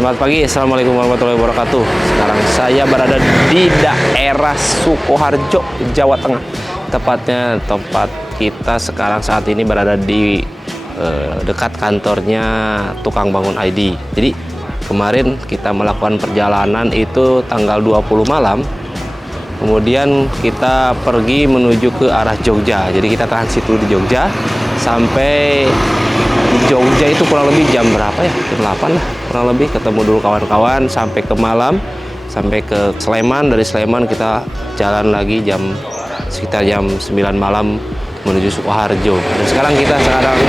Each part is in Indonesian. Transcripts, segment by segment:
Selamat pagi, Assalamualaikum warahmatullahi wabarakatuh. Sekarang saya berada di daerah Sukoharjo, Jawa Tengah. Tepatnya tempat kita sekarang saat ini berada di dekat kantornya tukang bangun ID. Jadi kemarin kita melakukan perjalanan itu tanggal 20 malam. Kemudian kita pergi menuju ke arah Jogja. Jadi kita transit dulu di Jogja sampai di Jogja itu kurang lebih jam berapa ya? Jam 8 lah kurang lebih. Ketemu dulu kawan-kawan sampai ke malam, sampai ke Sleman. Dari Sleman kita jalan lagi sekitar jam 9 malam menuju Sukoharjo. Dan sekarang kita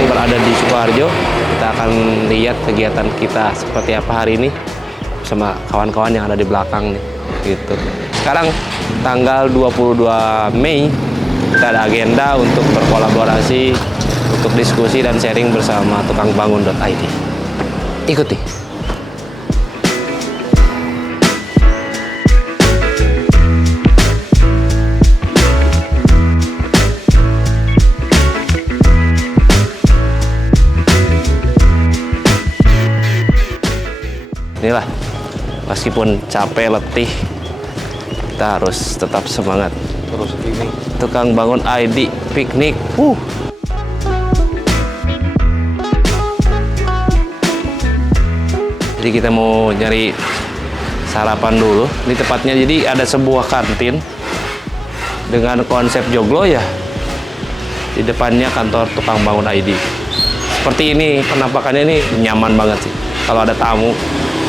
berada di Sukoharjo. Kita akan lihat kegiatan kita seperti apa hari ini bersama kawan-kawan yang ada di belakang nih gitu. Sekarang tanggal 22 Mei kita ada agenda untuk berkolaborasi, untuk diskusi dan sharing bersama tukang bangun.id. Ikuti. Inilah, meskipun capek letih, kita harus tetap semangat. Terus ini tukang bangun ID piknik. Jadi kita mau nyari sarapan dulu. Ini tepatnya jadi ada sebuah kantin dengan konsep joglo ya. Di depannya kantor tukang bangun ID. Seperti ini penampakannya, ini nyaman banget sih. Kalau ada tamu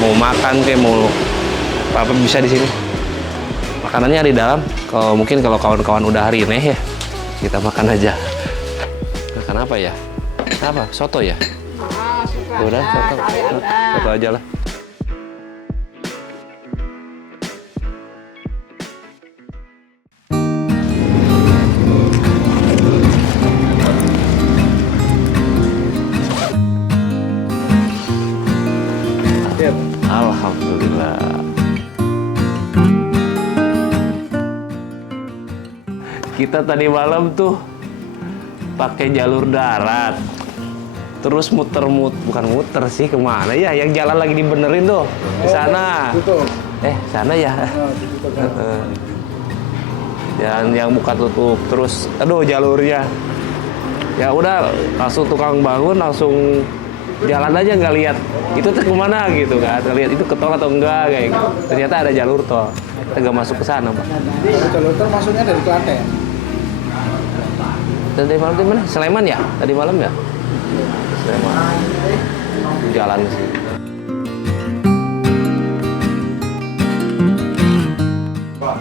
mau makan kayak mau apa bisa di sini. Makanannya di dalam. Mungkin kalau kawan-kawan udah hari ini ya, kita makan aja. Makan apa ya? Apa? Soto ya? Udah, soto aja lah. Alhamdulillah. Kita tadi malam tuh pakai jalur darat, terus bukan muter sih, kemana ya? Yang jalan lagi dibenerin tuh, di sana. Sana ya. Jalan yang buka tutup, terus, aduh jalurnya. Ya udah, langsung tukang bangun, langsung jalan aja nggak lihat itu tuh kemana gitu kan, nggak lihat itu ke tol atau enggak kayak gitu. Ternyata ada jalur tol, kita nggak masuk ke sana, Pak. Jalur tol maksudnya dari Klaten. Tadi malam di mana? Sleman ya? Tadi malam ya? Sleman. Jalan sih.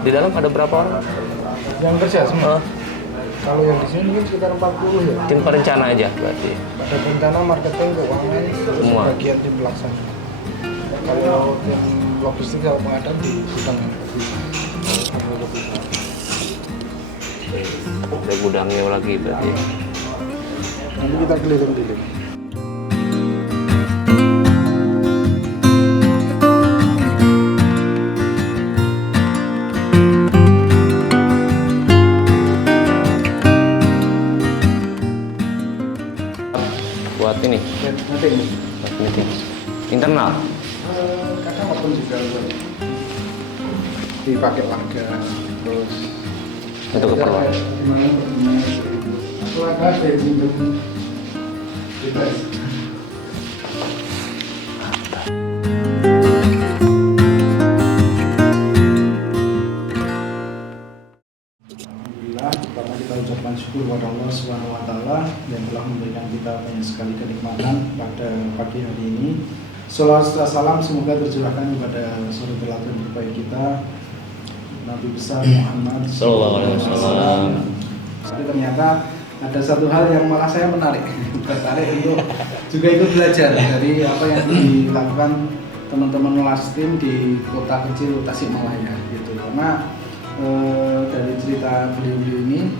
Di dalam ada berapa orang? Yang kerja semua. Kalau yang di sini mungkin sekitar 40 ya. Tim perencana aja berarti. Ada rencana, marketing, keuangan, semua. Bagian tim pelaksana. Kalau tim logistik sama pengadaan di gudang. Ada gudangnya lagi berarti. Nanti kita keliling-keliling. Buat ini? Meeting. Internal? Kadang open juga buat dipakai warga, terus Untuk keperluan. Warga ada yang minjem bebas. Pertama kita ucapkan syukur kepada Allah Subhanahu wa taala yang telah memberikan kita banyak sekali kenikmatan pada pagi hari ini. Shalawat serta salam semoga tercurahkan kepada suri teladan terbaik kita, Nabi besar Muhammad Sallallahu alaihi wasallam. Tapi ternyata ada satu hal yang malah saya tertarik untuk juga ikut belajar dari apa yang dilakukan teman-teman Lastim di kota kecil Tasikmalaya gitu. Karena dari cerita beliau ini,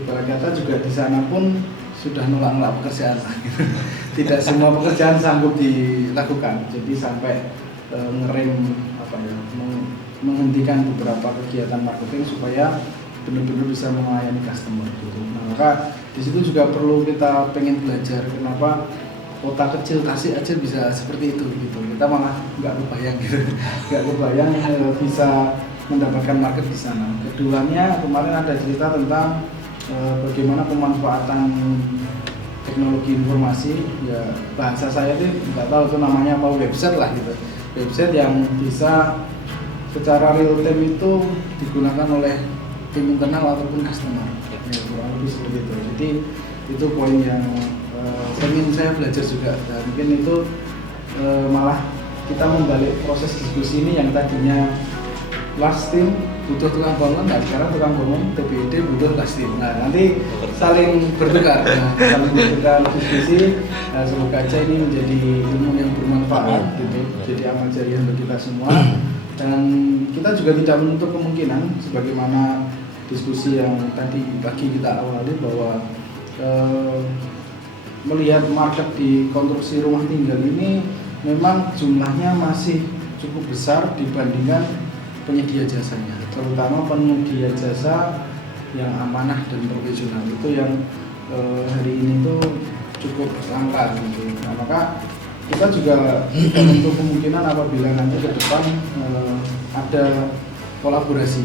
ibarat kata juga di sana pun sudah nolak pekerjaan gitu. Tidak semua pekerjaan sanggup dilakukan, jadi sampai ngerem menghentikan beberapa kegiatan marketing supaya benar-benar bisa melayani customer gitu. Nah, maka di situ juga perlu kita pengen belajar kenapa kota kecil Tasik aja bisa seperti itu gitu. Kita malah nggak kebayang gitu, nggak kebayang bisa mendapatkan market di sana. Keduanya kemarin ada cerita tentang bagaimana pemanfaatan teknologi informasi, ya bahasa saya itu nggak tahu itu namanya apa, website lah gitu, website yang bisa secara real time itu digunakan oleh tim internal ataupun customer, ya kurang lebih seperti itu. Jadi itu poin yang ingin saya belajar juga, dan mungkin itu malah kita membalik proses diskusi ini yang tadinya last team butuh tukang bangun, nah sekarang tukang bangun TPID butuh last team. Nah nanti saling bertukar, saling bertukar diskusi. Nah, semoga aja ini menjadi ilmu yang bermanfaat gitu, jadi amal jariah bagi kita semua. Dan kita juga tidak menutup kemungkinan sebagaimana diskusi yang tadi pagi kita awali bahwa melihat market di konstruksi rumah tinggal ini memang jumlahnya masih cukup besar dibandingkan penyedia jasanya, terutama penyedia jasa yang amanah dan profesional itu yang hari ini tuh cukup langka gitu. Nah, maka kita juga tidak menutup kemungkinan apabila nanti ke depan ada kolaborasi,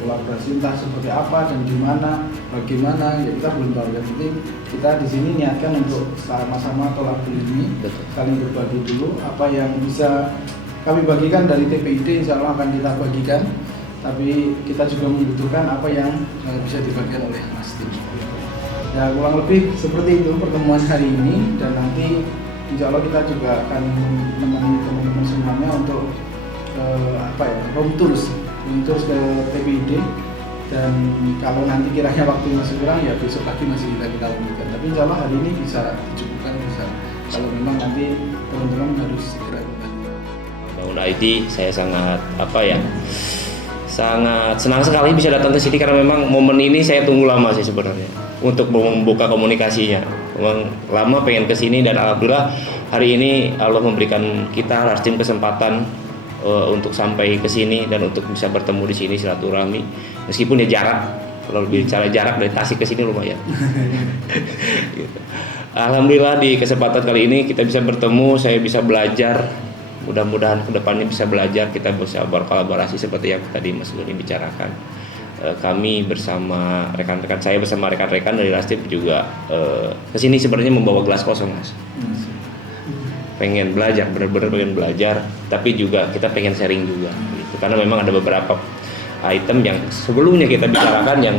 kolaborasi entah seperti apa dan di mana, bagaimana, ya kita belum tahu. Yang penting kita di sini niatkan untuk sama-sama tolak ini, saling berbagi dulu apa yang bisa kami bagikan dari TPID, insya Allah akan kita bagikan. Tapi kita juga membutuhkan apa yang bisa dibagikan oleh Mas Tim. Ya kurang lebih seperti itu pertemuan hari ini, dan nanti insya Allah kita juga akan menemani teman-teman semuanya untuk room tours ke TPID. Dan kalau nanti kiranya waktu masih kurang, ya besok lagi masih kita lanjutkan. Tapi insya Allah hari ini bisa dicukupkan, bisa. Kalau memang nanti teman-teman harus segera Bangun IT, saya sangat sangat senang sekali bisa datang ke sini, karena memang momen ini saya tunggu lama sih sebenarnya untuk membuka komunikasinya. Memang lama pengen ke sini, dan alhamdulillah hari ini Allah memberikan kita Rastim kesempatan untuk sampai ke sini dan untuk bisa bertemu di sini silaturahmi. Meskipun ya jarak, kalau bicara jarak dari Tasik ke sini lumayan. Gitu. Alhamdulillah di kesempatan kali ini kita bisa bertemu, saya bisa belajar. Mudah-mudahan kedepannya bisa belajar, kita bisa berkolaborasi seperti yang tadi Mas Goni bicarakan. Kami bersama rekan-rekan saya, bersama rekan-rekan dari Rastim juga kesini sebenarnya membawa gelas kosong, Mas. Pengen belajar, benar-benar pengen belajar, tapi juga kita pengen sharing juga gitu. Karena memang ada beberapa item yang sebelumnya kita bicarakan yang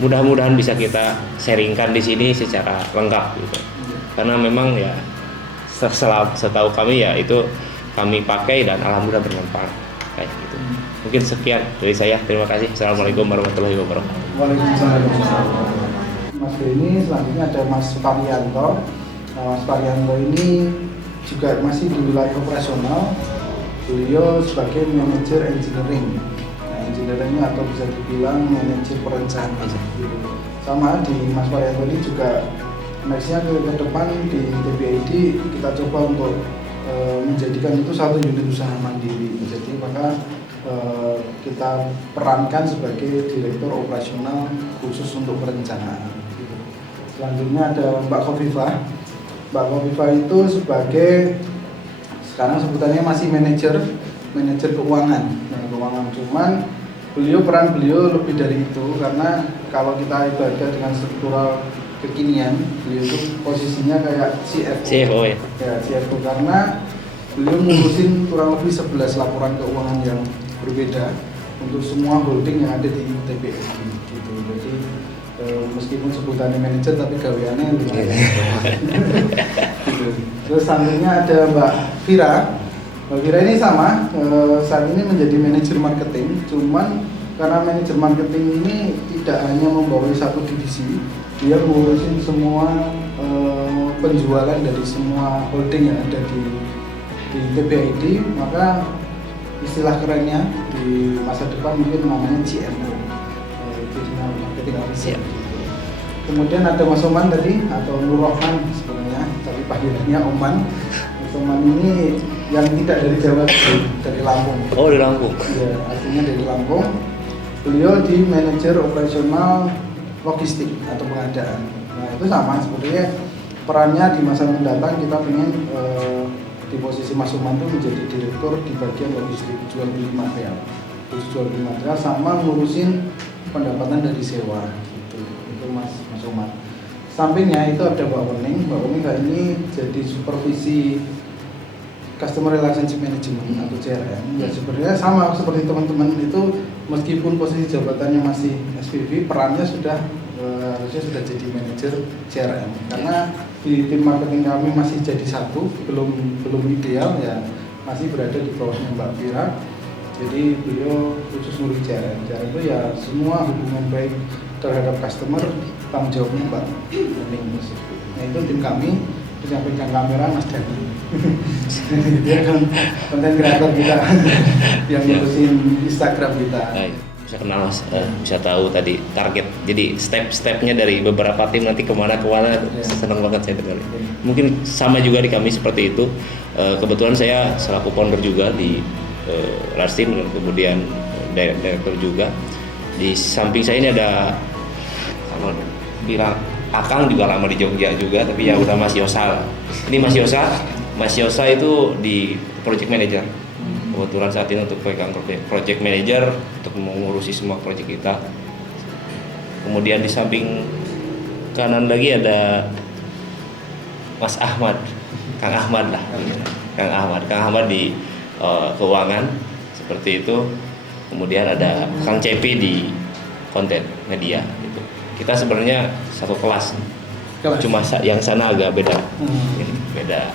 mudah-mudahan bisa kita sharingkan di sini secara lengkap gitu. Karena memang ya setahu kami ya itu kami pakai dan alhamdulillah bermanfaat kayak gitu. Mungkin sekian dari saya. Terima kasih. Assalamualaikum warahmatullahi wabarakatuh. Waalaikumsalam. Mas ini selanjutnya ada Mas Parianto. Nah, Mas Parianto ini juga masih di wilayah operasional. Beliau sebagai manajer engineering. Nah, engineeringnya atau bisa dibilang manajer perencanaan. Sama di Mas Parianto ini juga nextnya ke depan di TPID kita coba untuk menjadikan itu satu unit usaha mandiri. Jadi maka kita perankan sebagai direktur operasional khusus untuk perencanaan. Selanjutnya ada Mbak Khofifah. Mbak Khofifah itu sebagai sekarang sebutannya masih manajer keuangan. Nah, keuangan cuman peran beliau lebih dari itu, karena kalau kita ibaratkan dengan struktural kekinian, beliau itu posisinya kayak CFO ya? Ya, CFO, karena beliau ngurusin kurang lebih 11 laporan keuangan yang berbeda untuk semua holding yang ada di TPID gitu. Jadi meskipun sebutannya manajer tapi gaweannya lumayan. Gitu. Terus selanjutnya ada Mbak Vira. Mbak Vira ini sama, saat ini menjadi manajer marketing, cuman karena manajer marketing ini tidak hanya membawahi satu divisi, dia ngurusin semua penjualan dari semua holding yang ada di TPID. Maka istilah kerennya di masa depan mungkin namanya GMO, General Marketing Officer. Kemudian ada Mas Oman tadi, atau Nur Rahman sebenarnya, tapi panggilannya Oman. Mas Oman ini yang tidak dari Jawa, dari Lampung. Oh, dari Lampung. Iya, artinya dari Lampung. Beliau di manajer operasional logistik atau pengadaan. Nah itu sama sebetulnya perannya di masa mendatang kita ingin di posisi Mas Uman itu menjadi direktur di bagian logistik jual beli material, sama ngurusin pendapatan dari sewa gitu. Itu Mas Uman. Sampingnya itu ada Mbak Wening ini jadi supervisi Customer Relationship Management atau CRM. Ya sebenarnya sama seperti teman-teman itu, meskipun posisi jabatannya masih SPV, perannya harusnya sudah jadi manajer CRM. Karena di tim marketing kami masih jadi satu, belum ideal ya, masih berada di bawahnya Mbak Vira. Jadi beliau khusus ngurus CRM. CRM itu ya semua hubungan baik terhadap customer, tanggung jawabnya Mbak Wening. Nah itu tim kami. Yang pegang kamera Mas Dani. Dia kan konten kreator kita yang ngurusin Instagram kita. Bisa kenal Mas, bisa tahu tadi target. Jadi step-stepnya dari beberapa tim nanti kemana senang banget saya dengar. Mungkin sama juga di kami seperti itu. Kebetulan saya selaku founder juga di Larsteam, kemudian direktur juga. Di samping saya ini ada sama bilang Akang juga lama di Jogja juga, tapi ya udah Mas Yosa. Ini Mas Yosa itu di project manager. Kebetulan saat ini untuk pegang project manager untuk mengurusi semua project kita. Kemudian di samping kanan lagi ada Mas Ahmad, Kang Ahmad lah. Kang Ahmad di keuangan seperti itu. Kemudian ada Kang Cepi di konten media. Kita sebenarnya satu kelas, cuma yang sana agak beda, beda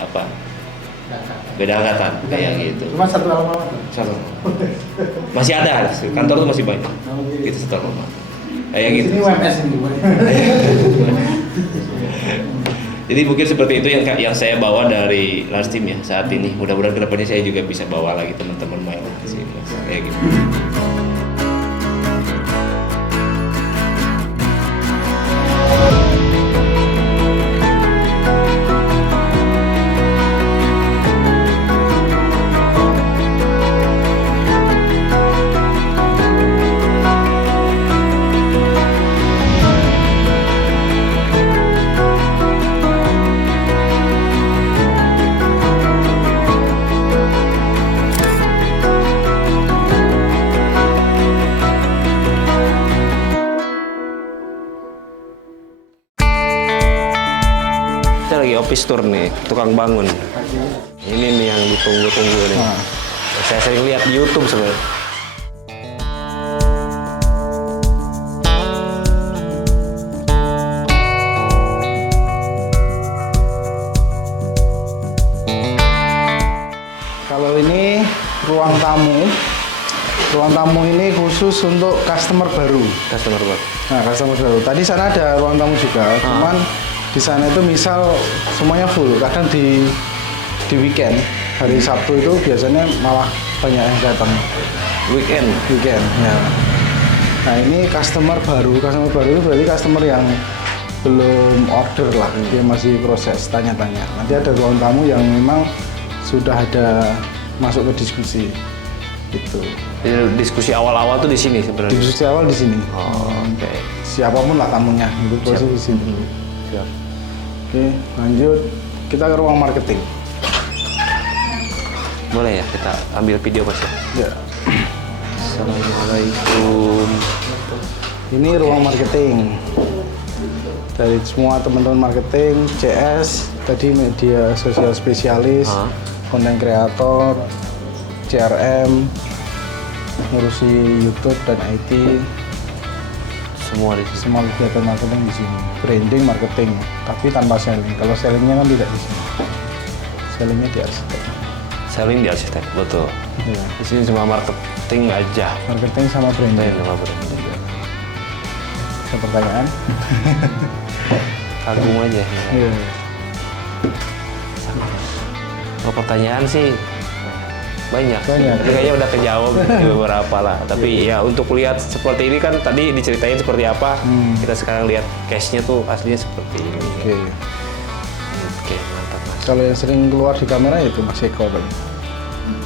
angkatan kayak gitu. Cuma satu alamat. Masih ada, kantor tuh masih banyak. Kita satu alamat. Kayak gitu. Ini UMS ini. Jadi mungkin seperti itu yang saya bawa dari Larsteam ya saat ini. Mudah-mudahan kedepannya saya juga bisa bawa lagi teman-teman main di sini, kayak gitu. Office tour nih, tukang bangun. Ini nih yang ditunggu-tunggu nih. Saya sering lihat di YouTube sebenarnya. Kalau ini ruang tamu ini khusus untuk customer baru. Nah, customer baru. Tadi sana ada ruang tamu juga, cuman di sana itu misal semuanya full. Kadang di weekend, hari Sabtu itu biasanya malah banyak yang datang. Weekend Ya. Nah ini customer baru itu berarti customer yang belum order lah, dia masih proses tanya-tanya. Nanti ada ruang tamu yang memang sudah ada masuk ke diskusi. Gitu. Jadi diskusi awal-awal tuh di sini sebenarnya. Diskusi awal di sini. Oke. Siapapun lah tamunya, itu posisi di sini. Siap. Oke, lanjut kita ke ruang marketing. Boleh ya kita ambil video Mas ya? Assalamualaikum. Ini ruang marketing. Dari semua teman-teman marketing, CS, tadi media sosial spesialis, konten kreator, CRM, ngurusi YouTube dan IT. Semua di sini. Semua kegiatan marketing di sini. Branding, marketing, tapi tanpa selling. Kalau sellingnya kan tidak di sini. Sellingnya di arsitek. Selling di arsitek, betul. Ya. Di sini cuma marketing aja. Marketing sama branding. Sama branding. Ada pertanyaan? Kagum aja. Iya. Kalau pertanyaan sih banyak. Banyak. Tapi kayaknya udah kejawab beberapa lah. Tapi ya untuk lihat seperti ini kan tadi diceritain seperti apa. Kita sekarang lihat case-nya tuh aslinya seperti ini. Oke, mantap Mas. Kalau yang sering keluar di kamera itu Mas Eko, Pak.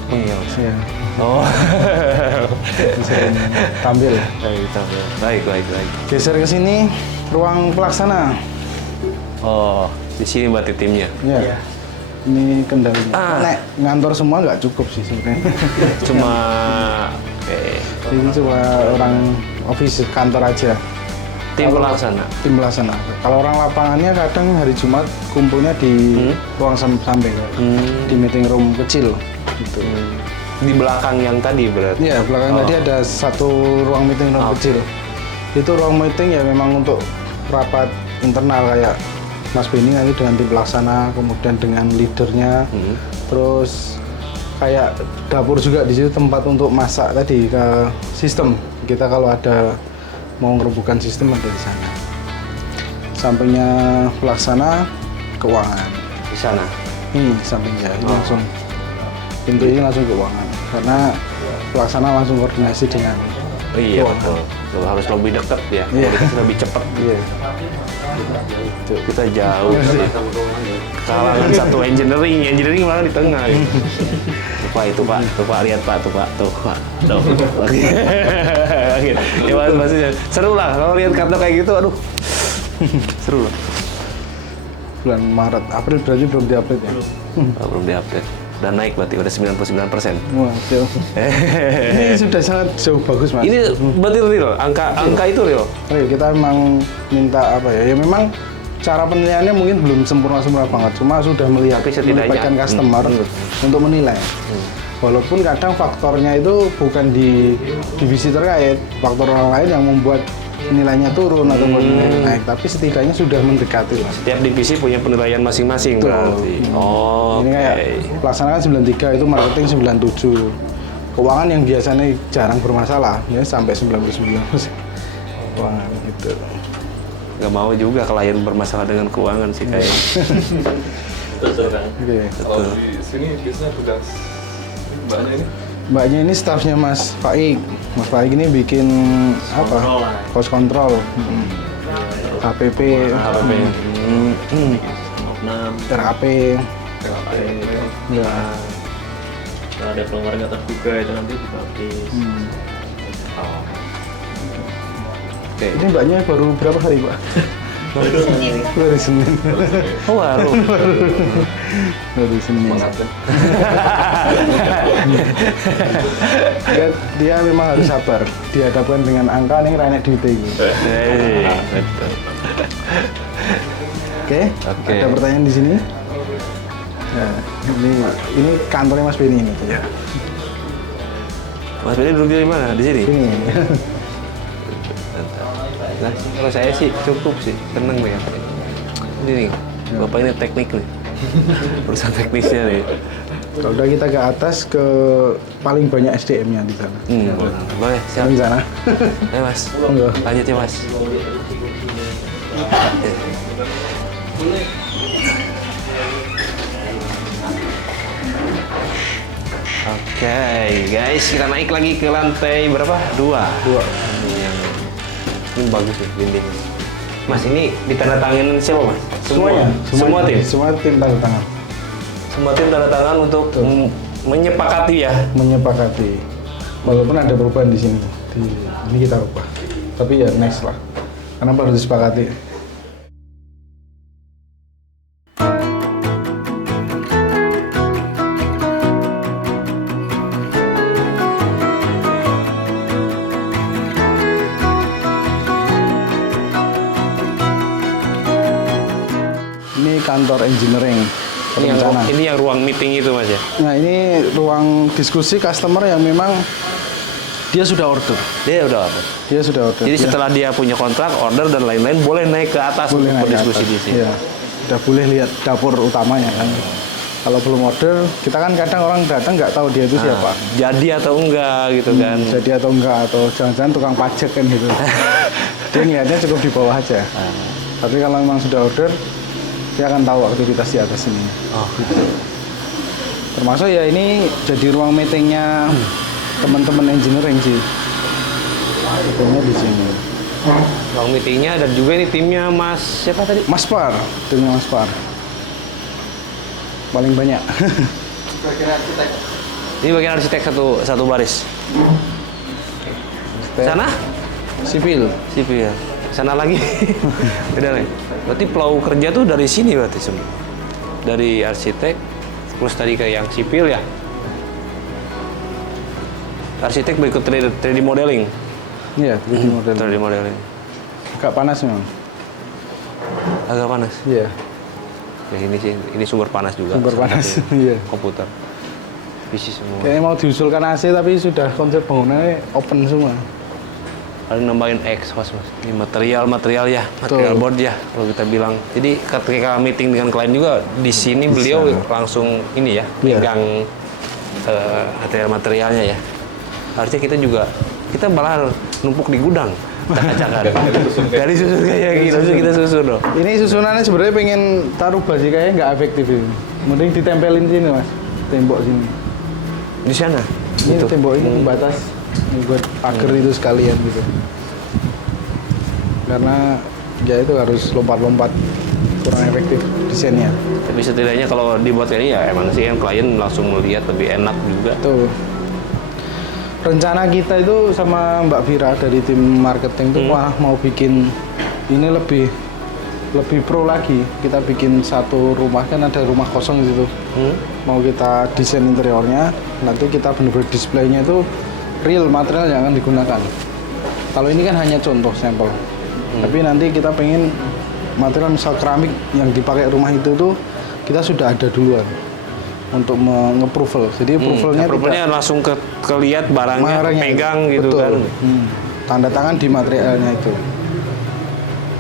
Iya, Mas. Iya. Oh. Sering tampil. Baik. Geser ke sini, ruang pelaksana. Oh, Di sini berarti timnya. Iya. Ini kendalinya. Ah. Nek ngantor semua nggak cukup sih sebenarnya. Cuma oke. Ini cuma orang office kantor aja. Tim pelaksana. Tim pelaksana. Kalau orang lapangannya kadang hari Jumat kumpulnya di ruang samping, di meeting room kecil. Gitu. Di belakang yang tadi berarti. Iya, belakang tadi ada satu ruang meeting room kecil. Itu ruang meeting ya memang untuk rapat internal kayak Mas Benny nanti dengan tim pelaksana, kemudian dengan leadernya, terus kayak dapur juga di situ tempat untuk masak tadi ke sistem. Kita kalau ada mau ngerubukan sistem ada di sana. Sampingnya pelaksana keuangan. Di sana. Sampingnya ini langsung pintu ini langsung keuangan karena pelaksana langsung koordinasi dengan Iya keuangan. betul. Tuh, harus lebih dekat ya. Iya. Komunikasi lebih cepat. Iya. Kita jauh sih. Kalangan satu engineering malah di tengah. Gitu. Tuh Pak, lihat Pak, tuh. Ya maksudnya seru lah kalau lihat kantor kayak gitu, aduh. Seru lah. Bulan Maret, April berarti belum diupdate ya? Belum diupdate. Udah naik berarti udah 99%. Wah, jauh. Ini sudah sangat jauh bagus Mas. Ini berarti real, angka itu real. Oke, kita memang minta apa ya? Ya memang cara penilaiannya mungkin belum sempurna banget, cuma sudah melihat Tapi setidaknya, melibatkan customer untuk menilai. Walaupun kadang faktornya itu bukan di divisi terkait, faktor orang lain yang membuat nilainya turun atau nilai naik, tapi setidaknya sudah mendekati lah. Setiap divisi punya penilaian masing-masing berarti. Oh, Ini kayak pelaksana kan 93, itu marketing 97. Keuangan yang biasanya jarang bermasalah, ya sampai 99%. Keuangan gitu. Gak mau juga klien bermasalah dengan keuangan sih kayaknya. Betul kan? Oke. Kalau di sini biasanya tugas mbaknya ini Mbaknya ini staffnya Mas Faik. Mas Faik ini bikin apa? Cost control. KPP, HPP. RAP. Ya. kalau ada pelanggaran nggak terduga itu nanti dibaptis. Oke. Ini mbaknya baru berapa hari, Pak? Baru Senin. Oh, baru. Baru Senin. Semangat kan? Dia memang harus sabar dihadapkan dengan angka yang renek duit iki. Betul. Oke. Oke. Ada pertanyaan di sini? Nah, ini kantornya Mas Benny ini. Ya. Mas Benny duduk di mana? Di sini? Ini. Nah, kalau saya sih cukup sih, tenang nih. Ini nih, bapak ini teknik nih, urusan teknisnya nih. Kalau udah kita ke atas ke paling banyak SDM-nya di sana. Boleh, siap. Di sana. Ayo Mas, Monggo. lanjut ya Mas. Oke, guys, kita naik lagi ke lantai berapa? Dua. Ini bagus nih dinding. Mas, ini ditandatangin siapa Mas? Semuanya. Semua tim. Semua tim tanda tangan. Semua tim tanda tangan untuk menyepakati ya. Menyepakati. Walaupun ada perubahan di sini. Ini kita ubah. Tapi ya next lah. Karena baru disepakati. Ini kantor engineering. Perencanaan. Ini yang ruang meeting itu Mas ya. Nah, ini ruang diskusi customer yang memang dia sudah order. Dia udah ada. Dia sudah order. Jadi Dia setelah dia punya kontrak, order dan lain-lain boleh naik ke atas boleh untuk naik ke berdiskusi atas. di sini. Iya. Udah boleh lihat dapur utamanya kan. Kalau belum order, kita kan kadang orang datang nggak tahu dia itu siapa. Jadi atau enggak gitu kan. Jadi atau enggak, atau jangan-jangan tukang pajak kan gitu. Dia niatnya cukup di bawah aja. Tapi kalau memang sudah order, dia akan tahu aktivitas di atas ini. Oh. Termasuk ya ini jadi ruang meetingnya teman-teman engineering sih. Meetingnya di sini. Ruang meetingnya dan juga ini timnya Mas siapa tadi? Mas Par, timnya Mas Par. Paling banyak. Ini bagian arsitek satu baris. Sana? Sipil. Sipil. Sana lagi. Beda nih. Berarti flow kerja tuh dari sini berarti semua. Dari arsitek, terus tadi ke yang sipil ya. Arsitek berikut 3D modeling. Iya, 3D model. 3D modeling. Agak panas memang. Agak panas. Iya. Ya ini sih, ini sumber panas juga. Sumber salah panas, satunya. iya. Komputer. PC semua. Kayaknya mau diusulkan AC tapi sudah konsep bangunannya open semua. Paling nambahin exhaust mas. Ini material ya, material board ya kalau kita bilang. Jadi ketika meeting dengan klien juga di sini beliau langsung ini ya, Iya. pegang material-materialnya ya. Harusnya kita malah numpuk di gudang. Cak-cakan. Dari susun kayak gitu, kita susun dong. Ini susunannya sebenarnya pengen taruh basi kayaknya nggak efektif ini. Mending ditempelin sini mas, tembok sini. Di sana. Ini Itu. tembok ini pembatas buat pagar itu sekalian gitu. Karena ya itu harus lompat-lompat, kurang efektif desainnya. Tapi setidaknya kalau dibuat kayak ini ya emang sih kan klien langsung melihat lebih enak juga. Tuh. Rencana kita itu sama Mbak Vira dari tim marketing tuh wah mau bikin ini lebih pro lagi. Kita bikin satu rumah, kan ada rumah kosong di situ. Mau kita desain interiornya, nanti kita benar-benar displaynya itu real material yang akan digunakan. Kalau ini kan hanya contoh sampel. Tapi nanti kita pengen material misal keramik yang dipakai rumah itu tuh kita sudah ada duluan untuk nge-approval. Jadi approvalnya langsung kelihat barangnya, pegang gitu betul. kan. Tanda tangan di materialnya itu.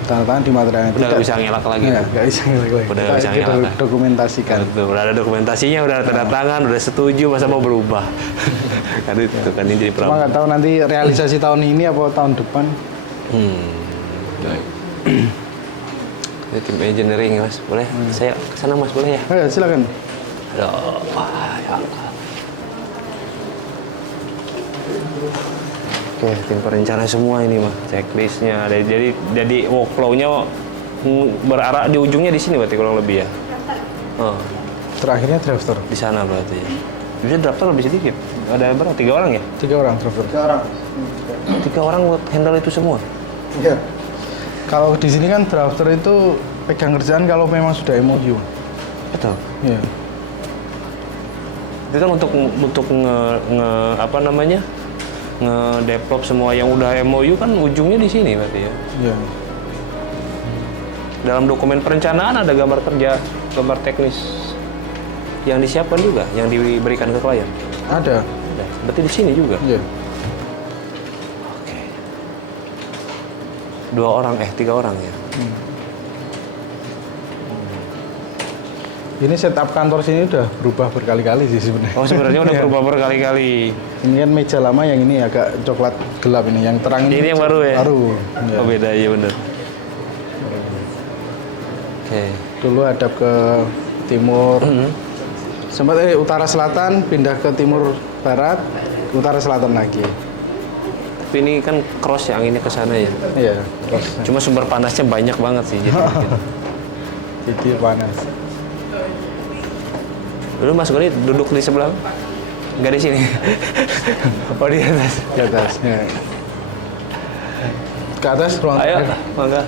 Tanda tangan di materialnya. Udah nggak bisa ngelak lagi. Iya, nggak bisa ngelak lagi. Udah nggak bisa ngelak lagi. Dokumentasikan. Betul, udah ada dokumentasinya, udah ada tanda tangan, udah setuju, masa mau berubah. Kan itu kan ini jadi Cuma problem. nggak tahu nanti realisasi tahun ini apa tahun depan. Baik. Ini tim engineering ya mas, boleh? Saya kesana mas, boleh ya? Ayo silakan. Aduh, ya Allah. Oke, tim perencana semua ini mah, checklistnya. Jadi workflow-nya berarah di ujungnya di sini berarti kurang lebih ya. Oh, Terakhirnya drafter. di sana berarti. Bisa drafter lebih sedikit. Ada berapa? 3 orang ya? 3 orang drafter. 3 orang. 3 orang buat handle itu semua. Iya. Kalau di sini kan drafter itu pegang kerjaan kalau memang sudah MOU. Betul. Iya. Itu kan untuk nge-develop semua yang udah MOU kan ujungnya di sini berarti ya. Iya. Dalam dokumen perencanaan ada gambar kerja, gambar teknis yang disiapkan juga, yang diberikan ke klien. Ada. Ada. Berarti di sini juga. Iya. Oke. 3 orang ya. Ini setup kantor sini udah berubah berkali-kali sih sebenarnya. Oh sebenarnya udah Iya. berubah berkali-kali. Ini kan meja lama yang ini agak coklat gelap ini, yang terang ini. Ini yang baru ya? Baru. Iya. Oh beda ya bener. Oke. Dulu hadap ke timur. Sempat utara selatan, pindah ke timur barat, utara selatan lagi. Tapi ini kan cross yang ini ke sana ya. Iya. Terus Cuma sumber panasnya banyak banget sih. jadi panas. Dulu Mas Gori duduk di sebelah, nggak di sini. Oh di atas. Di atas. Ya. Ke atas ruang Ayo, terakhir. mangga.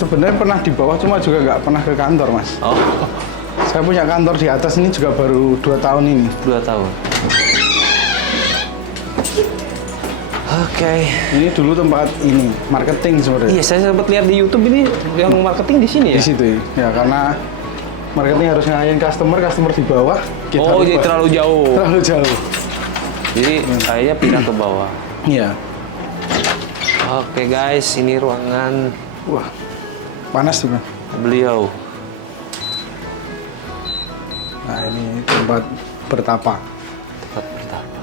Sebenarnya pernah di bawah, cuma juga nggak pernah ke kantor, Mas. Oh, Saya punya kantor di atas ini juga baru 2 tahun ini. 2 tahun. Oke. Ini dulu tempat ini marketing sebenarnya. Iya, saya sempat lihat di YouTube ini yang marketing di sini ya. Di situ ya, karena marketing harus ngalahin customer di bawah. Kita Oh, jadi lupa. terlalu jauh. Terlalu jauh. Jadi saya pindah ke bawah. Iya. Oke guys, ini ruangan Wah, panas juga. beliau. Nah, ini tempat bertapa. Tempat bertapa.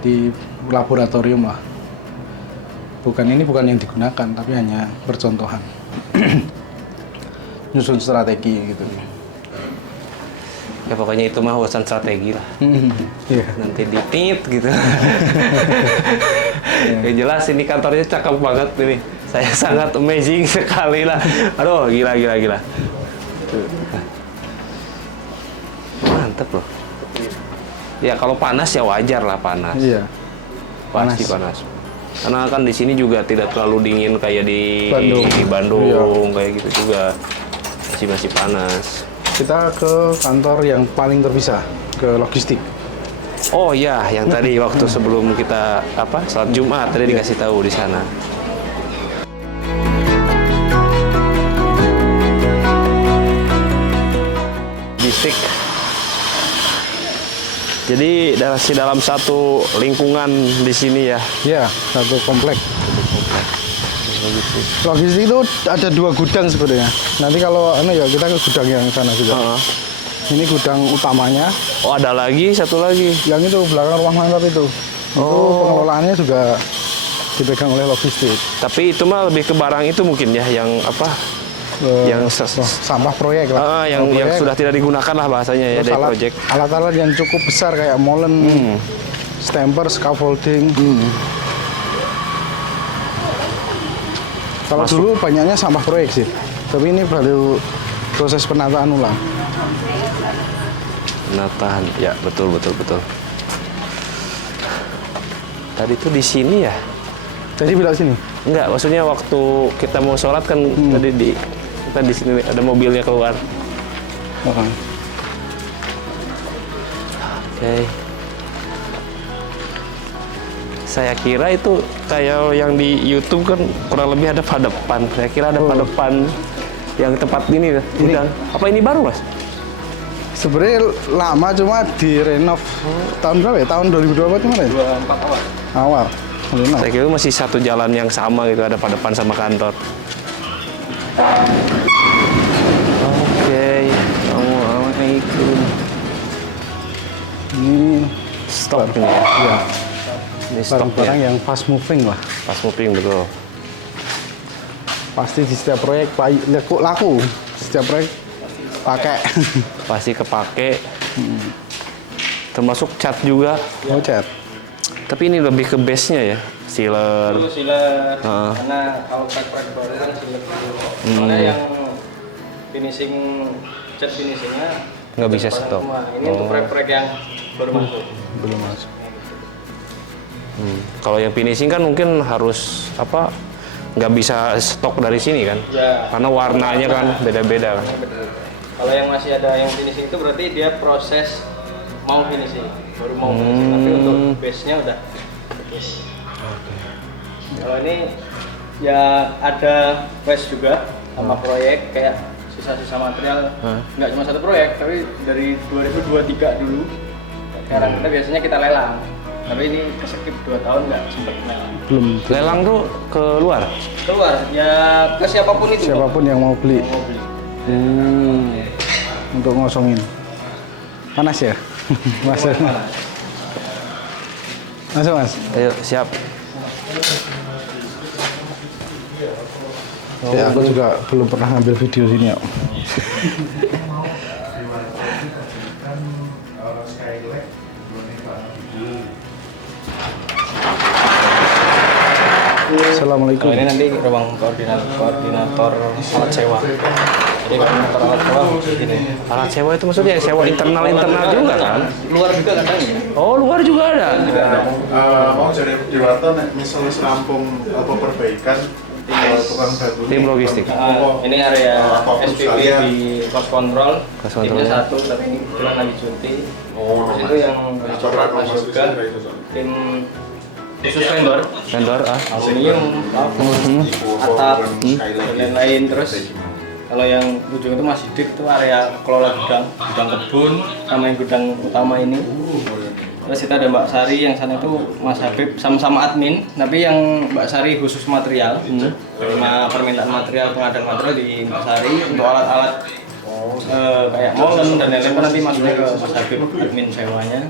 Di laboratorium lah. Ini bukan yang digunakan, tapi hanya percontohan. Nyusun strategi gitu. Ya pokoknya itu mah urusan strategi lah. Iya. Nanti ditit gitu. Yang jelas ini kantornya cakep banget ini. Saya sangat amazing sekali lah. Aduh, gila. Mantep loh. Ya kalau panas ya wajar lah panas. Iya. Pasti panas. Karena kan di sini juga tidak terlalu dingin kayak di Bandung. kayak gitu juga. Masih panas. Kita ke kantor yang paling terpisah, ke logistik. Oh iya, yang tadi waktu sebelum kita salat Jumat tadi dikasih tahu di sana. Logistik. Jadi dalam satu lingkungan di sini ya. Iya, satu komplek. Logistik itu ada 2 gudang sebenarnya. Nanti kalau kita ke gudang yang sana juga. Ini gudang utamanya. Oh, ada lagi satu lagi. Yang itu belakang rumah mantor itu. Itu pengelolaannya juga dipegang oleh logistik. Tapi itu mah lebih ke barang itu mungkin ya, yang sampah proyek lah. Yang sudah tidak digunakan lah bahasanya ya dari proyek. Alat-alat yang cukup besar kayak molen, stamper, scaffolding. Kalau dulu banyaknya sampah proyek sih, tapi ini baru proses penataan ulang. Penataan, ya betul. Tadi tuh di sini ya? Tadi bilang sini? Enggak, maksudnya waktu kita mau sholat kan tadi kita di sini ada mobilnya keluar. Oke. Saya kira itu kayak yang di YouTube kan kurang lebih ada padepan. Saya kira ada padepan yang tempat ini gudang. Apa ini baru, Mas? Sebenarnya lama, cuma direnov tahun berapa ya? Tahun 2024 kemarin? 24 awal. Awal. Saya kira masih satu jalan yang sama gitu, ada padepan sama kantor. Oke, assalamualaikum. Ini Stok ini ya? Iya. Ini stok Barang-barang ya? yang fast moving lah. Fast moving, betul. Pasti di setiap proyek laku. Setiap proyek pakai. Pasti kepake. Termasuk cat juga. Oh, cat. Tapi ini lebih ke base-nya ya? Sealer. Dulu sealer, karena kalau proyek baru kan sealer dulu. Soalnya yang cat finishingnya Nggak bisa stok. Ini untuk proyek-proyek yang baru masuk. Belum masuk. Kalau yang finishing kan mungkin harus nggak bisa stok dari sini kan? Ya. Karena warnanya kan beda-beda kan. Kalau yang masih ada yang finishing itu berarti dia proses mau finishing, baru mau finishing. Tapi untuk base-nya udah. Kalau ini ya ada waste juga sama proyek kayak sisa-sisa material. Nggak cuma satu proyek, tapi dari 2023 dulu. Sekarang biasanya kita lelang. Tapi ini keskip 2 tahun nggak sempet lelang. Belum. Lelang tuh ke luar? Keluar, ya ke siapapun itu. Siapapun yang mau beli. Mau beli. Untuk ngosongin. Panas ya? Mas. Masuk, Mas. Ayo, siap. Ya, aku juga belum pernah ngambil video sini ya. Assalamualaikum. Ini nanti ruang koordinator alat sewa. Jadi koordinator alat sewa begini. Alat sewa itu maksudnya sewa internal juga kan? Luar juga kadang ya. Oh, luar juga ada? Mau jadi Dewarta misalnya serampung apa perbaikan tukang batu Tim logistik. Ini area SPP di pos kontrol. Pos kontrol. Timnya satu, tapi kebetulan lagi cuti. Terus itu yang coba masuk juga tim khusus vendor, aluminium, atap, dan lain-lain. Terus kalau yang ujung itu Mas Sidik itu area kelola gudang kebun sama yang gudang utama ini. Terus kita ada Mbak Sari, yang sana itu Mas Habib, sama-sama admin, tapi yang Mbak Sari khusus material, terima permintaan material, pengadaan material di Mbak Sari untuk alat-alat kayak molen dan lain-lain nanti masuknya ke Mas Habib, admin sewanya.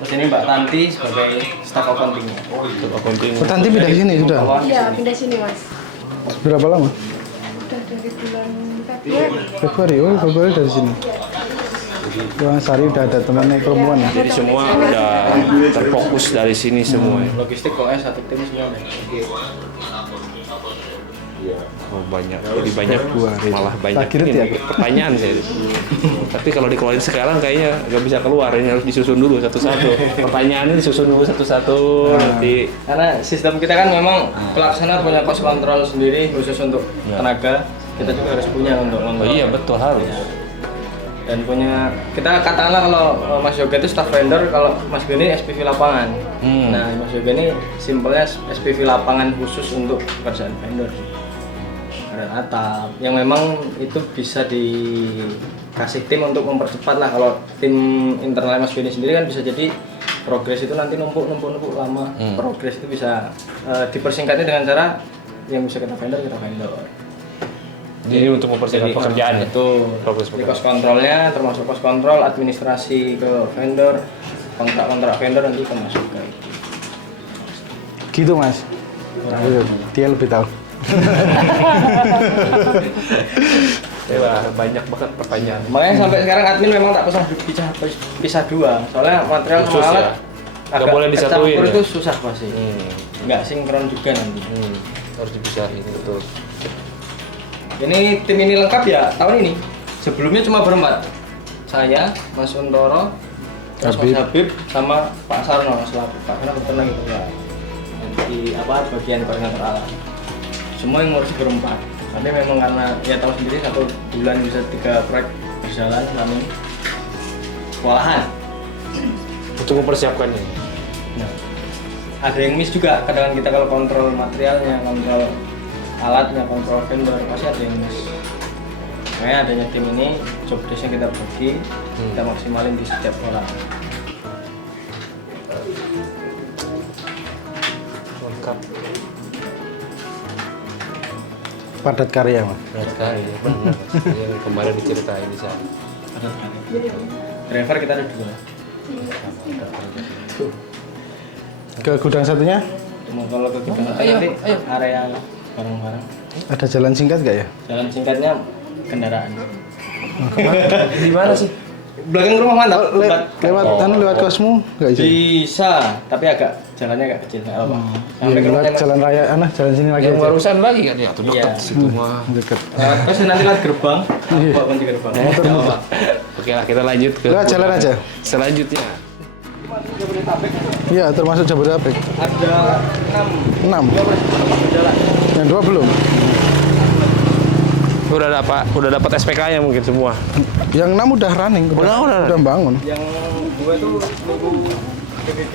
Terus ini Mbak Tanti sebagai staf accounting-nya. Oh, Tanti pindah sini sudah? Iya, pindah sini, Mas. Berapa lama? Udah dari bulan Februari. Februari, oh Februari dari sini. Wah, Sari udah ada temannya perempuan ya. Jadi semua udah terfokus dari sini semua. Logistik kok satu tim semua. Oh banyak, jadi banyak malah banyak Tak kira ini, pertanyaan saya. Tapi kalau dikeluarin sekarang kayaknya nggak bisa keluar, ini harus disusun dulu satu-satu. Pertanyaannya disusun dulu satu-satu nanti. Karena sistem kita kan memang pelaksana punya cost control sendiri khusus untuk tenaga. Kita juga harus punya untuk Oh iya betul harus. Dan punya kita katakanlah kalau Mas Yoga itu staff vendor, kalau Mas Beni SPV lapangan. Nah Mas Yoga ini simpelnya SPV lapangan khusus untuk pekerjaan vendor. Ada atap yang memang itu bisa dikasih tim untuk mempercepat lah. Kalau tim internal Mas Beni sendiri kan bisa jadi progres itu nanti numpuk lama. Progres itu bisa dipersingkatnya dengan cara yang bisa kita vendor. Jadi untuk mempersingkat pekerjaan ya. Itu di cost controlnya termasuk cost control, administrasi ke vendor, kontrak vendor nanti termasuk ke itu. Gitu Mas. Ayo, dia lebih tahu. Wah, banyak banget pertanyaan. Makanya sampai sekarang admin memang tak pesan pisah dua. Soalnya material Khusus sama alat ya? Nggak boleh disatuin tercampur ya? itu susah pasti. Nggak sinkron juga nanti. Harus dipisahin betul. Ini tim ini lengkap ya tahun ini. Sebelumnya cuma berempat. Saya, Mas Untoro, Mas Habib, sama Pak Sarno selaku Pak Sarno kebetulan gitu ya. Di bagian koordinator alat. Semua yang ngurusi berempat. Tapi memang karena ya tahu sendiri 1 bulan bisa 3 proyek berjalan kami kewalahan. Untuk mempersiapkannya. Nah, ada yang miss juga. Kadang kita kalau kontrol materialnya, kontrol alatnya, kontrol vendor pasti ada yang miss. Makanya adanya tim ini job desk-nya kita bagi, kita maksimalin di setiap orang. Lengkap. Padat karya Mas. Sekali, benar. Yang kemarin diceritain di sana. Driver kita ada 2. Ke gudang satunya Kalau ke kita nanti area barang-barang. ada jalan singkat nggak ya? Jalan singkatnya kendaraan. Di mana sih? Belakang rumah mantap. Lewat kosmu nggak bisa? Bisa, tapi jalannya agak kecil nggak apa. Sampai ke Lewat rumah jalan raya, jalan sini lagi Yang aja. barusan lagi kan ya, tuh Iya. dekat situ mah. Deket. terus nanti lewat gerbang, bawa kunci gerbang. Motor. Oke lah kita lanjut ke Lewat jalan aja. selanjutnya. Iya, termasuk Jabodetabek. Ada 6 6. jalan. Yang 2 belum. Udah dapat SPK-nya mungkin semua. Yang 6 udah running, udah bangun. Yang 2 tuh nunggu PBB.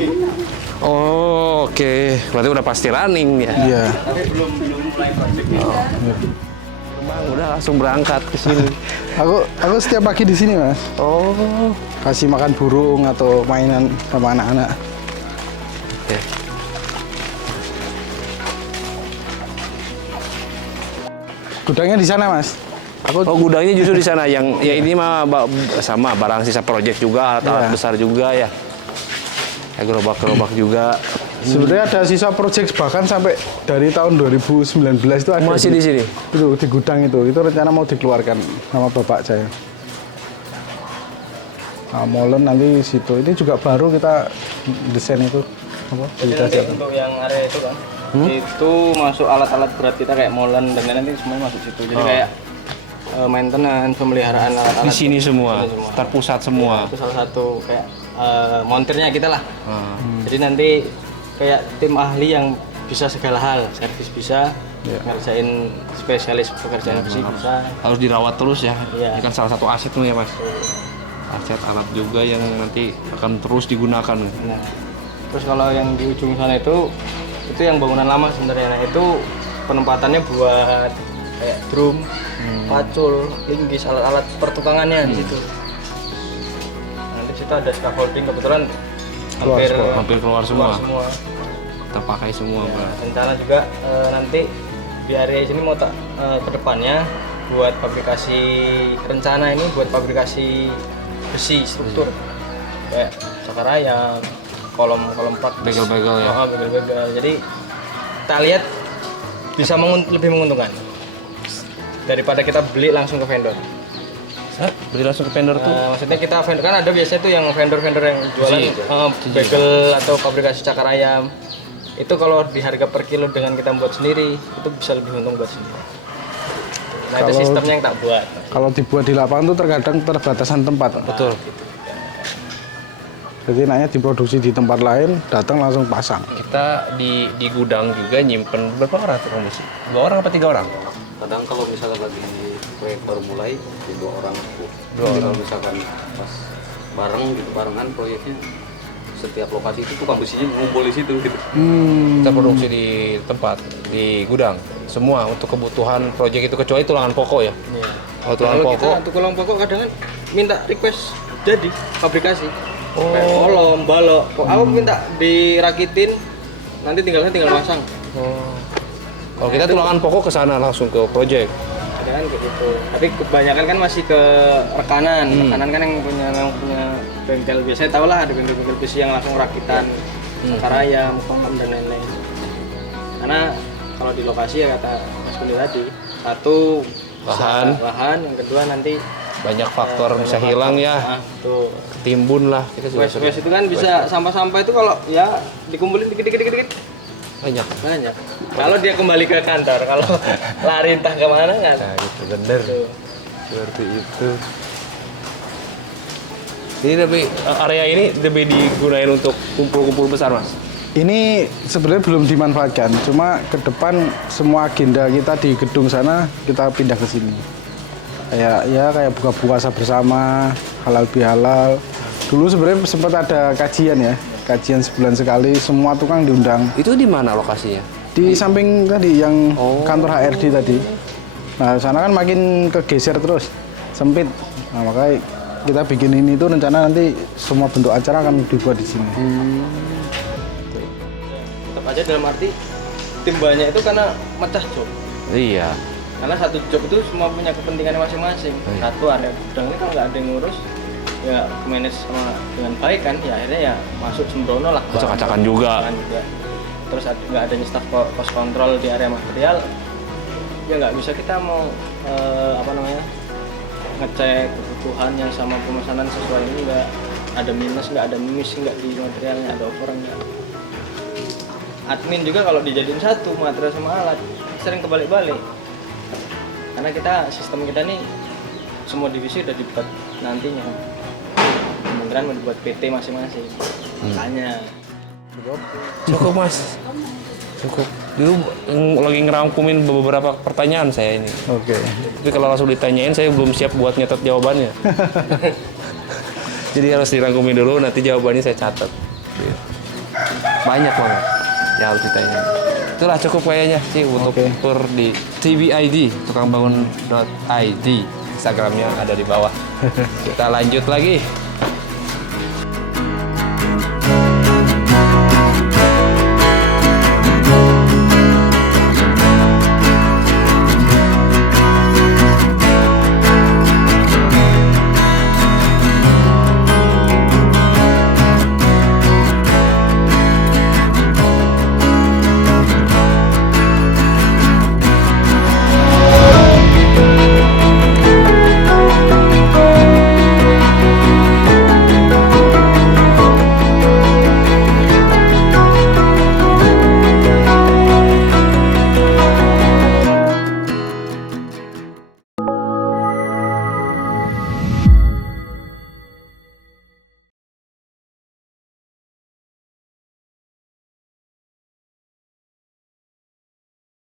Oh, oke. Berarti udah pasti running ya. Iya. Tapi belum mulai project. Bang, udah langsung berangkat ke sini. Aku setiap pagi di sini Mas. Oh. Kasih makan burung atau mainan sama anak-anak. Oke. Gudangnya di sana Mas. Oh, gudangnya justru di sana yang ya ini mah sama barang sisa project juga, alat Iya. besar juga ya. Ya gerobak-gerobak juga. Sebenarnya ada sisa project bahkan sampai dari tahun 2019 itu ada Masih di sini. Itu di gudang itu rencana mau dikeluarkan sama bapak saya. Nah, molen nanti situ. Ini juga baru kita desain itu apa? Jadi nanti untuk yang area itu kan, itu masuk alat-alat berat kita kayak molen dan nanti semuanya masuk situ. Jadi kayak maintenance, pemeliharaan alat-alat Di sini semua, terpusat semua. itu salah satu kayak montirnya kita lah. Jadi nanti kayak tim ahli yang bisa segala hal, servis bisa, ngerjain spesialis pekerjaan besi bisa. Harus dirawat terus ya. Iya. Ini kan salah satu aset tuh ya, Mas. Aset alat juga yang nanti akan terus digunakan. Nah, terus kalau yang di ujung sana itu yang bangunan lama sebenarnya. Nah, itu penempatannya buat kayak drum, pacul, linggis, alat-alat pertukangannya di situ. Nanti situ ada scaffolding kebetulan Hampir keluar semua. Terpakai semua, Ya, Pak. rencana juga nanti di area sini mau ke depannya buat fabrikasi rencana ini buat fabrikasi besi struktur kayak cakar ayam, kolom praktis, Begel-begel ya. begel-begel. Jadi kita lihat bisa lebih menguntungkan daripada kita beli langsung ke vendor. Beli langsung ke vendor tuh. Maksudnya kita vendor kan ada biasanya tuh yang vendor-vendor yang jualan bagel atau fabrikasi cakar ayam. Itu kalau di harga per kilo dengan kita buat sendiri itu bisa lebih untung buat sendiri. Nah itu sistemnya yang tak buat. Kalau dibuat di lapangan tuh terkadang terbatasan tempat. Betul. Jadi enaknya diproduksi di tempat lain, datang langsung pasang. Kita di gudang juga nyimpen berapa orang tuh komisi? 2 orang apa 3 orang? Kadang kalau misalkan lagi proyek baru mulai di 2 orang. Dua Jadi orang. kalau misalkan pas bareng gitu barengan proyeknya setiap lokasi itu tukang besinya ngumpul di situ gitu. Kita produksi di tempat, di gudang. Semua untuk kebutuhan proyek itu kecuali tulangan pokok ya. Iya. Kalau tulangan Kalau pokok, kita untuk kolom pokok kadang kan minta request jadi fabrikasi. Kayak kolom, balok. Aku minta dirakitin, nanti tinggal pasang. kalau kita tulangan pokok ke sana langsung ke proyek. Ada kan kayak gitu. Tapi kebanyakan kan masih ke rekanan. Rekanan kan yang punya bengkel. Biasanya tau lah ada bengkel-bengkel besi yang langsung rakitan cakar ayam, kolom dan lain-lain. Karena kalau di lokasi ya kata Mas Kundi tadi, satu lahan, yang kedua nanti Banyak faktor bisa hilang ya, tuh timbun lah. Kita juga waste itu kan bisa sampah-sampah itu kalau ya dikumpulin dikit-dikit banyak. banyak. Kalau dia kembali ke kantor, kalau lari entah kemana kan. Nah gitu bener. Tuh. Seperti itu. Ini tapi area ini lebih digunain untuk kumpul-kumpul besar mas. Ini sebenarnya belum dimanfaatkan, cuma ke depan semua agenda kita di gedung sana kita pindah ke sini. Kayak buka puasa bersama, halal bihalal. Dulu sebenarnya sempat ada kajian ya, kajian sebulan sekali, semua tukang diundang. Itu di mana lokasinya? Di samping tadi yang kantor HRD tadi. Nah, sana kan makin kegeser terus, sempit. Nah, makanya kita bikin ini tuh rencana nanti semua bentuk acara akan dibuat di sini. Tetap aja dalam arti tim banyak itu karena mecah job. Iya. Karena satu job itu semua punya kepentingannya masing-masing. Satu ada gudang ini kalau nggak ada yang ngurus, ya manage sama dengan baik kan, ya akhirnya ya masuk sembrono lah. Acak-acakan juga. Terus nggak adanya staff pos kontrol di area material, ya nggak bisa kita mau ngecek kebutuhan yang sama pemesanan sesuai ini, nggak ada minus, nggak ada di materialnya, ada over nggak. Admin juga kalau dijadiin satu material sama alat sering kebalik-balik. Karena sistem kita nih semua divisi udah dibuat nantinya. Kemungkinan mau dibuat PT masing-masing. Makanya Cukup mas. Cukup. Dulu lagi ngerangkumin beberapa pertanyaan saya ini. Oke. Tapi kalau langsung ditanyain saya belum siap buat nyatet jawabannya. Jadi harus dirangkumin dulu, nanti jawabannya saya catat. Banyak banget yang harus ditanya. Itulah cukup kayaknya sih untuk tour di TBID, tukangbangun.id. Instagramnya ada di bawah. Kita lanjut lagi.